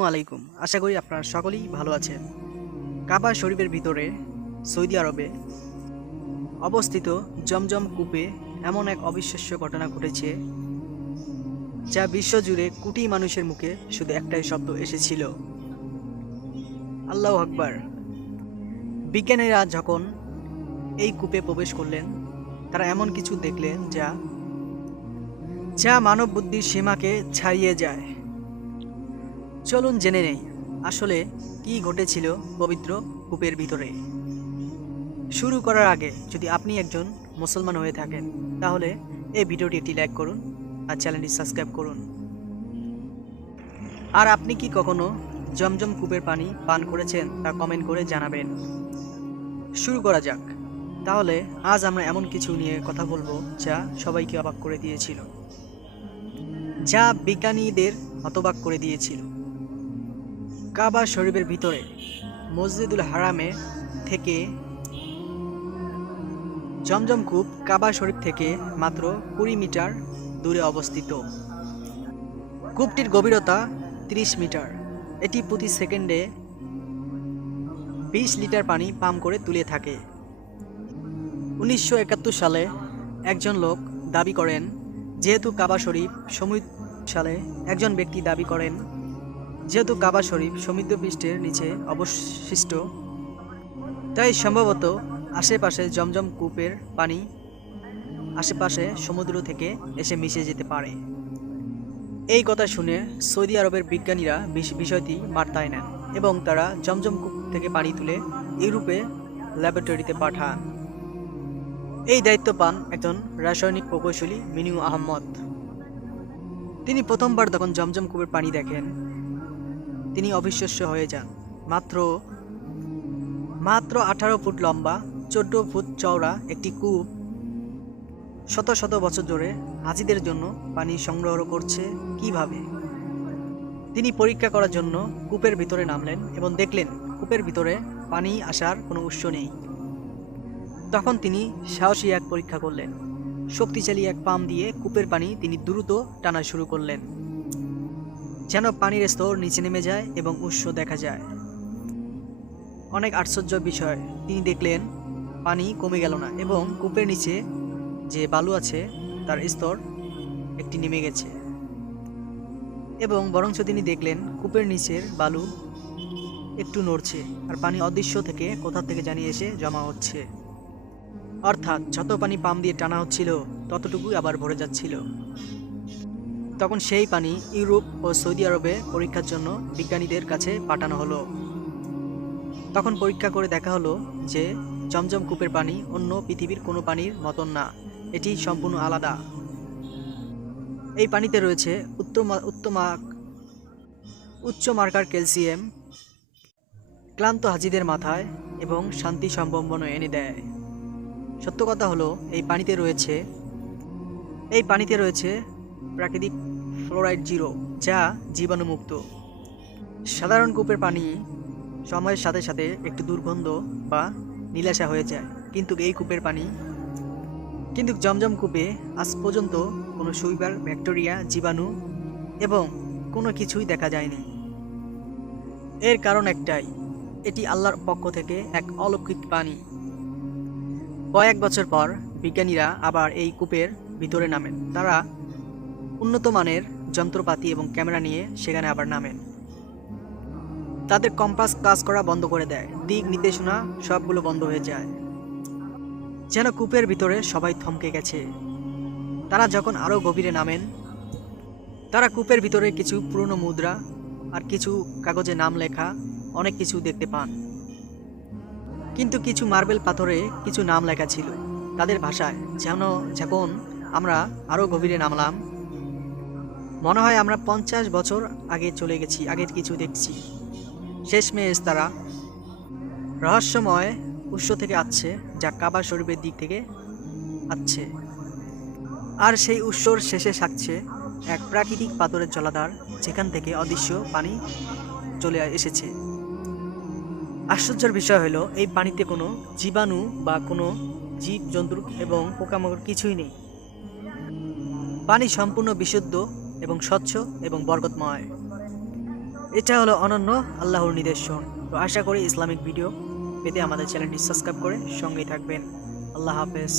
আসসালামু আলাইকুম আশা করি আপনারা সকলেই ভালো আছেন। কাবা শরীফের ভিতরে সৌদি আরবে অবস্থিত জমজম কূপে এমন এক অবিশ্বাস্য ঘটনা ঘটেছে, যা বিশ্বজুড়ে কোটি মানুষের মুখে শুধু একটাই শব্দ এসেছিল। আল্লাহ আকবার। বিজ্ঞানীরা যখন এই কূপে প্রবেশ করলেন, তারা এমন কিছু দেখলেন যা যা মানব বুদ্ধির সীমাকে ছাড়িয়ে যায়। চলুন জেনে নেই, আসলে কি ঘটেছিল পবিত্র কূপের ভিতরে। শুরু করার আগে যদি আপনি একজন মুসলমান হয়ে থাকেন, তাহলে এই ভিডিওটি একটি লাইক করুন আর চ্যানেলটি সাবস্ক্রাইব করুন। আর আপনি কি কখনো জমজম কূপের পানি পান করেছেন তা কমেন্ট করে জানাবেন। শুরু করা যাক। তাহলে আজ আমরা এমন কিছু নিয়ে কথা বলব যা সবাইকে অবাক করে দিয়েছিল। যা বিজ্ঞানীদের হতবাক করে দিয়েছিল। কাবা শরীফের ভিতরে, মসজিদুল হারামে থেকে জমজম কূপ কাবা শরীফ থেকে মাত্র কুড়ি মিটার দূরে অবস্থিত। কূপটির গভীরতা 30 মিটার। এটি প্রতি সেকেন্ডে বিশ লিটার পানি পাম্প করে তুলে থাকে। উনিশশো একাত্তর সালে একজন লোক দাবি করেন, যেহেতু কাবা শরীফ সমুদ্র সালে একজন ব্যক্তি দাবি করেন যেহেতু কাবা শরীফ সমুদ্র পৃষ্ঠের নিচে অবশিষ্ট, তাই সম্ভবত আশেপাশে জমজম কূপের পানি আশেপাশে সমুদ্র থেকে এসে মিশে যেতে পারে। এই কথা শুনে সৌদি আরবের বিজ্ঞানীরা বিষ- বিষয়টি মার্তায় নেন এবং তারা জমজম কূপ থেকে পানি তুলে ইউরোপে ল্যাবরেটরিতে পাঠান। এই দায়িত্ব পান একজন রাসায়নিক প্রকৌশলী মিনু আহমদ। তিনি প্রথমবার যখন জমজম কূপের পানি দেখেন। তিনি অবিশ্বাস্য হয়ে যান। মাত্র মাত্র আঠারো ফুট লম্বা, চোদ্দ ফুট চওড়া একটি কূপ শত শত বছর ধরে হাজিদের জন্য পানি সংগ্রহ করছে কীভাবে? তিনি পরীক্ষা করার জন্য কূপের ভিতরে নামলেন এবং দেখলেন কূপের ভিতরে পানি আসার কোনো উৎস নেই। তখন তিনি সাহসী এক পরীক্ষা করলেন। শক্তিশালী এক পাম দিয়ে কূপের পানি তিনি দ্রুত টানা শুরু করলেন। যেন পানির স্তর নিচে নেমে যায় এবং উৎস দেখা যায়। অনেক আশ্চর্য বিষয়। তিনি দেখলেন, পানি কমে গেল না এবং কূপের নিচে যে বালু আছে, তার স্তর একটি নেমে গেছে। এবং বরঞ্চ তিনি দেখলেন, কূপের নিচের বালু একটু নড়ছে আর পানি অদৃশ্য থেকে কোথা থেকে জানিয়ে এসে জমা হচ্ছে। অর্থাৎ যত পানি পাম দিয়ে টানা হচ্ছিল, ততটুকুই আবার ভরে যাচ্ছিল। তখন সেই পানি ইউরোপ ও সৌদি আরবে পরীক্ষার জন্য বিজ্ঞানীদের কাছে পাঠানো হলো। তখন পরীক্ষা করে দেখা হলো যে, জমজম কূপের পানি অন্য পৃথিবীর কোনো পানির মতন না। এটি সম্পূর্ণ আলাদা। এই পানিতে রয়েছে উত্তম উচ্চ মার্কার ক্যালসিয়াম, ক্লান্ত হাজিদের মাথায় এবং শান্তি সম্বম্বন এনে দেয়। সত্য কথা হলো, এই পানিতে রয়েছে, এই পানিতে রয়েছে প্রাকৃতিক ফ্লোরাইড জিরো, যা জীবাণুমুক্ত। সাধারণ কূপের পানি সময়ের সাথে সাথে একটু দুর্গন্ধ বা নীলাশা হয়ে যায়। কিন্তু এই কূপের পানি, কিন্তু জমজম কূপে আজ পর্যন্ত কোনো শৈবাল, ব্যাকটেরিয়া, জীবাণু এবং কোনো কিছুই দেখা যায়নি। এর কারণ একটাই, এটি আল্লাহর পক্ষ থেকে এক অলৌকিক পানি। কয়েক বছর পর বিজ্ঞানীরা আবার এই কূপের ভিতরে নামেন। তারা উন্নত মানের যন্ত্রপাতি এবং ক্যামেরা নিয়ে সেখানে আবার নামেন। তাদের কম্পাস কাজ করা বন্ধ করে দেয়। দিক নির্দেশনা সবগুলো বন্ধ হয়ে যায়। যেন কূপের ভিতরে সবাই থমকে গেছে। তারা যখন আরও গভীরে নামেন, তারা কূপের ভিতরে কিছু পুরনো মুদ্রা আর কিছু কাগজে নাম লেখা অনেক কিছু দেখতে পান। কিন্তু কিছু মার্বেল পাথরে কিছু নাম লেখা ছিল। তাদের ভাষায়, যেন যখন আমরা আরও গভীরে নামলাম মনে হয় আমরা পঞ্চাশ বছর আগে চলে গেছি, আগের কিছু দেখছি। শেষমেশ তারা রহস্যময় উৎস থেকে আসছে, যা কাবা শরীফের দিক থেকে আসছে। আর সেই উৎসর শেষে থাকছে এক প্রাকৃতিক পাথরের জলাধার, যেখান থেকে অদৃশ্য পানি চলে এসেছে। আশ্চর্যের বিষয় হলো, এই পানিতে কোনো জীবাণু বা কোনো জীব জন্তু এবং পোকামাকড় কিছুই নেই। পানি সম্পূর্ণ বিশুদ্ধ এবং স্বচ্ছ এবং বরকতময়। এটা হলো অনন্য আল্লাহর নিদর্শন। তো আশা করি ইসলামিক ভিডিও পেতে আমাদের চ্যানেলটি সাবস্ক্রাইব করে সঙ্গেই থাকবেন। আল্লাহ হাফেজ।